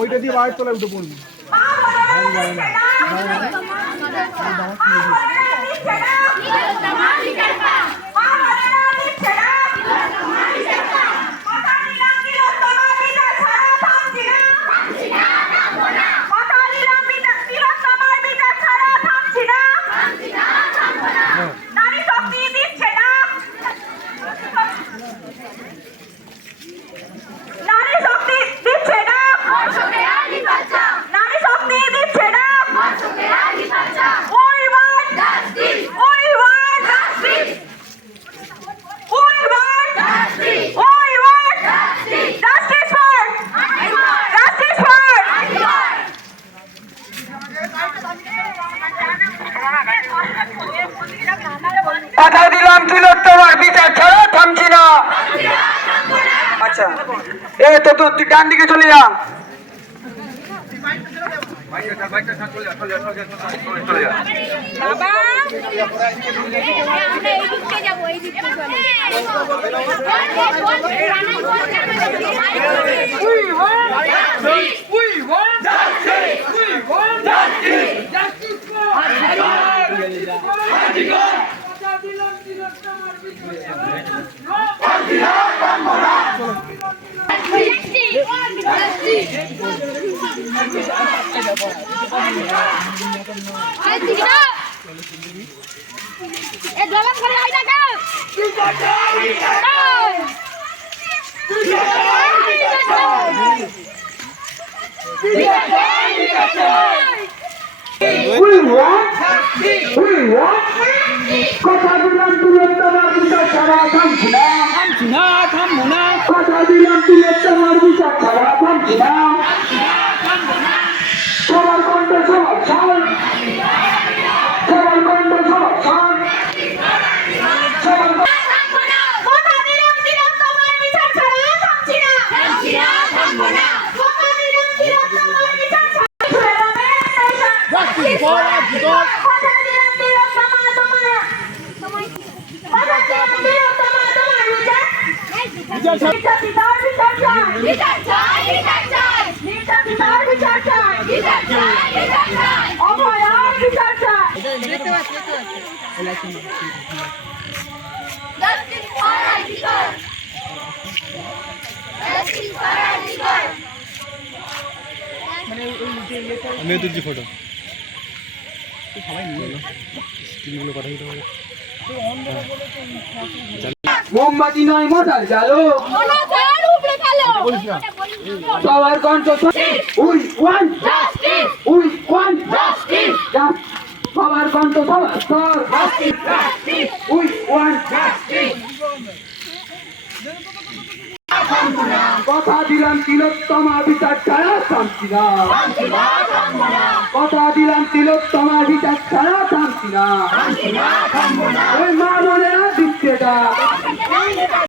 ওইটা দিয়ে বাইরে তলায় উঠে পড়বি। কথা দিলাম তিলোত্তমার বিচার ছাড়া থামছি না। আচ্ছা এ তো তুই ডান দিকে চলে যা। কথা দিলাম তিলোত্তমার বিচার ছাড়া থামছি না। কথা দিলাম তিলোত্তমার বিচার ছাড়া থামছি না। সবার কণ্ঠ সবার সাল, সবার কণ্ঠ সবার সাল, সবার আমি তুলছি ফটো সবাই নিয়ে স্ক্রিনগুলো কথা দিতে হবে। মোমবাতি নয় মশাল জ্বালো, সবার কণ্ঠ we want justice, we want justice, সবার কণ্ঠ সবার স্তর জাস্টিস, উই ওয়ান জাস্টিস। কথা দিলাম তিলোত্তমা বিচার ছাড়া থামছি না। কথা দিলাম তিলোত্তমা বিচার ছাড়া থামছি না। ওই মা বোনেরা দিচ্ছে